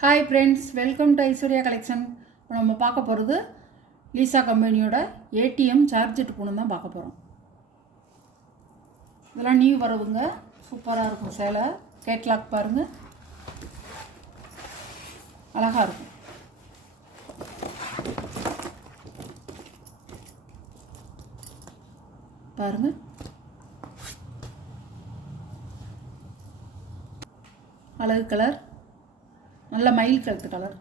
Hi friends, welcome to Aishwarya collection. இப்போ நம்ம பார்க்க போகிறது லீசா கம்பெனியோட ஏடிஎம் சார்ஜெட் பூனம் தான் பார்க்க போகிறோம். இதெல்லாம் நியூ வரவுங்க, சூப்பராக இருக்கும். சேலை கேட்லாக் பாருங்கள், அழகாக இருக்கும். பாருங்கள், அழகு கலர், நல்ல மயில் கழுத்து கலர்.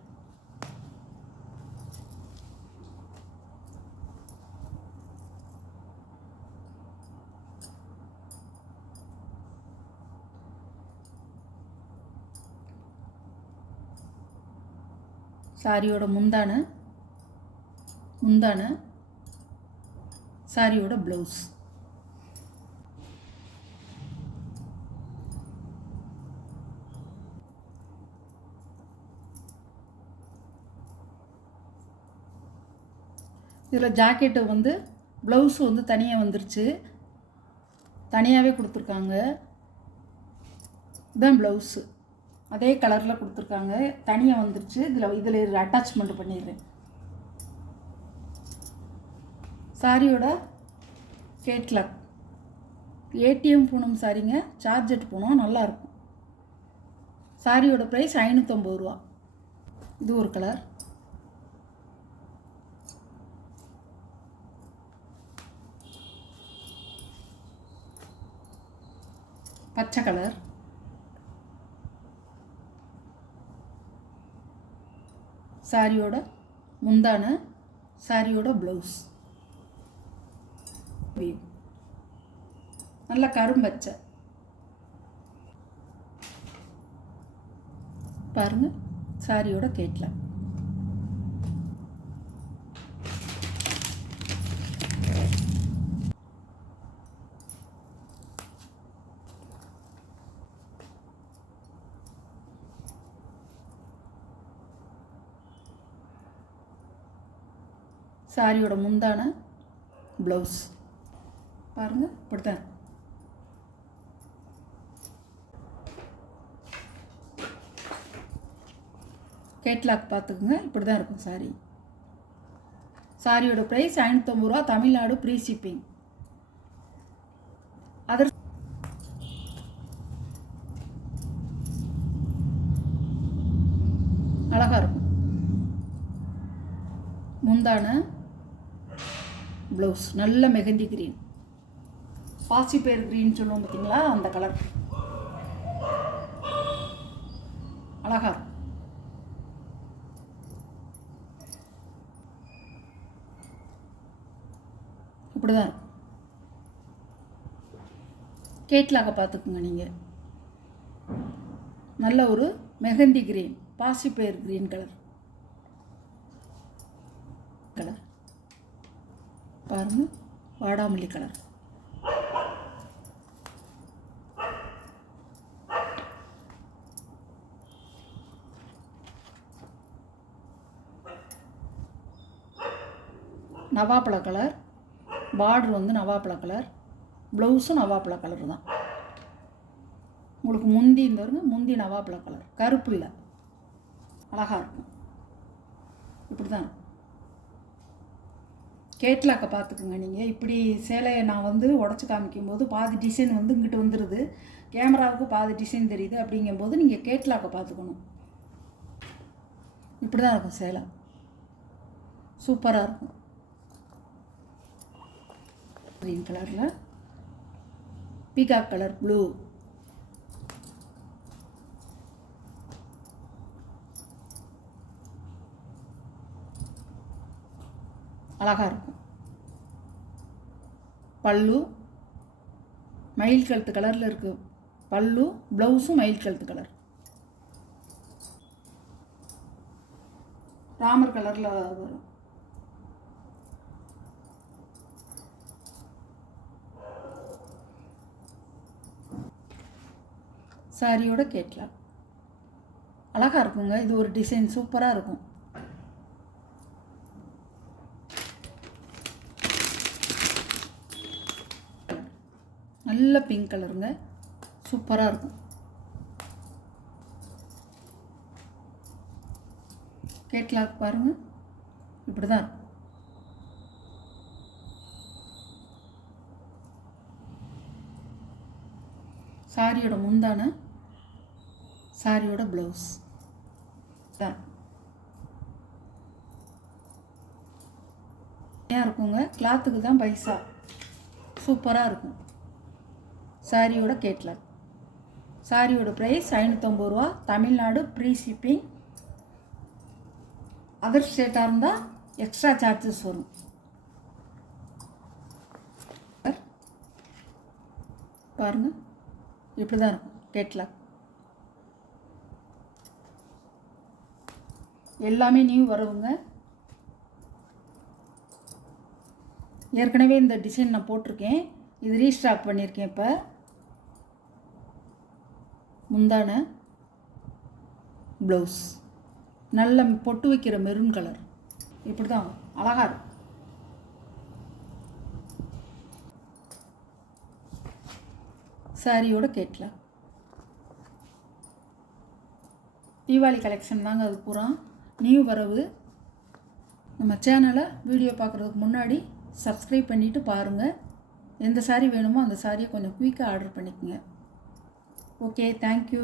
சாரியோட முந்தான சாரியோட ப்ளவுஸ். இதில் ஜாக்கெட்டு வந்து ப்ளவுஸு வந்து தனியாக வந்துருச்சு, தனியாகவே கொடுத்துருக்காங்க. இதுதான் ப்ளவுஸு, அதே கலரில் கொடுத்துருக்காங்க, தனியாக வந்துருச்சு. இதில் அட்டாச்மெண்ட் பண்ணிடுறேன். சாரியோட கேட்லாக் ஏடிஎம் பூனம் சாரிங்க, சார்ஜெட் பூனம், நல்லாயிருக்கும். சாரியோட ப்ரைஸ் 550 ரூபா. இது ஒரு கலர், பச்சை கலர். சாரியோட முந்தான சாரியோட ப்ளவுஸ். நல்ல கரும்பச்சை பாருங்க. சாரியோட கேட்லாக். சாரியோட முந்தான ப்ளவுஸ் பாருங்கள், இப்படித்தான். கேட்லாக் பார்த்துக்குங்க, இப்படி தான் இருக்கும் சாரி. சாரியோட ப்ரைஸ் 550 ரூபா, தமிழ்நாடு ஃப்ரீ ஷிப்பிங். அதர் அழகாக இருக்கும். முந்தான ப்ளவுஸ் நல்ல மெஹந்தி கிரீன், பாசிப்பயிர் கிரீன் சொல்லுவோம் பார்த்தீங்களா, அந்த கலர். அழகா இருக்கும். இப்படிதான் இருக்கும். கேட்லாக பார்த்துக்குங்க நீங்கள். நல்ல ஒரு மெஹந்தி கிரீன், பாசிப்பயிர் கிரீன் கலர் பாருங்க. வாடாமல்லி கலர். நவாப்பழ கலர், பார்டர் வந்து நவாப்பழ கலர், ப்ளவுஸும் நவாப்பழ கலர் தான். உங்களுக்கு முந்தி இந்த வருங்க, முந்தி நவாப்பழ கலர், கருப்பு இல்லை, அழகாக இருக்கும். இப்படி தான் கேட்லாக்கை பார்த்துக்குங்க நீங்கள். இப்படி சேலையை நான் வந்து உடச்சி காமிக்கும்போது பாதி டிசைன் வந்து இங்கிட்டு வந்துடுது, கேமராவுக்கு பாதி டிசைன் தெரியுது. அப்படிங்கும்போது நீங்கள் கேட்லாக்கை பார்த்துக்கணும். இப்படி தான் இருக்கும் சேலை, சூப்பராக இருக்கும். க்ரீன் கலரில் பீகாக் கலர் ப்ளூ. அழகாக இருக்கும். பல்லு மயில் கழுத்து கலரில் இருக்குது. பல்லு ப்ளவுஸும் மயில் கழுத்து கலர், ராமர் கலரில் வரும். சாரியோட கேட்லாக் அழகாக இருக்குங்க. இது ஒரு டிசைன் சூப்பராக இருக்கும். நல்ல பிங்க் கலருங்க, சூப்பராக இருக்கும். கேட்லாக் பாருங்கள், இப்படி தான் இருக்கும். சாரியோட முந்தான, சாரியோட ப்ளவுஸ் தான் ஏன் இருக்குங்க. கிளாத்துக்கு தான் பைசா, சூப்பராக இருக்கும். சாரியோட கேட்லாக். சாரியோட ப்ரைஸ் 550 ரூபா. Tamil Nadu free shipping. அதர் ஸ்டேட்டாக இருந்தால் எக்ஸ்ட்ரா சார்ஜஸ் வரும். பாருங்கள், இப்படி தான் இருக்கும் கேட்லாக். எல்லாமே நியூ வரவுங்க. ஏற்கனவே இந்த டிசைன் நான் போட்டிருக்கேன், இது ரீஸ்டாக் பண்ணியிருக்கேன். இப்போ முந்தான, ப்ளவுஸ் நல்ல பொட்டு வைக்கிற மெரூன் கலர், இப்படி தான் அழகாக இருக்கும். சாரியோட கேட்லாக். தீபாவளி கலெக்ஷன் தாங்க அது பூரா, நியூ வரவு. நம்ம சேனலை வீடியோ பார்க்குறதுக்கு முன்னாடி சப்ஸ்கிரைப் பண்ணிவிட்டு பாருங்கள். எந்த சாரீ வேணுமோ அந்த சாரியை கொஞ்சம் குயிக்காக ஆர்டர் பண்ணிக்கோங்க. Okay, thank you.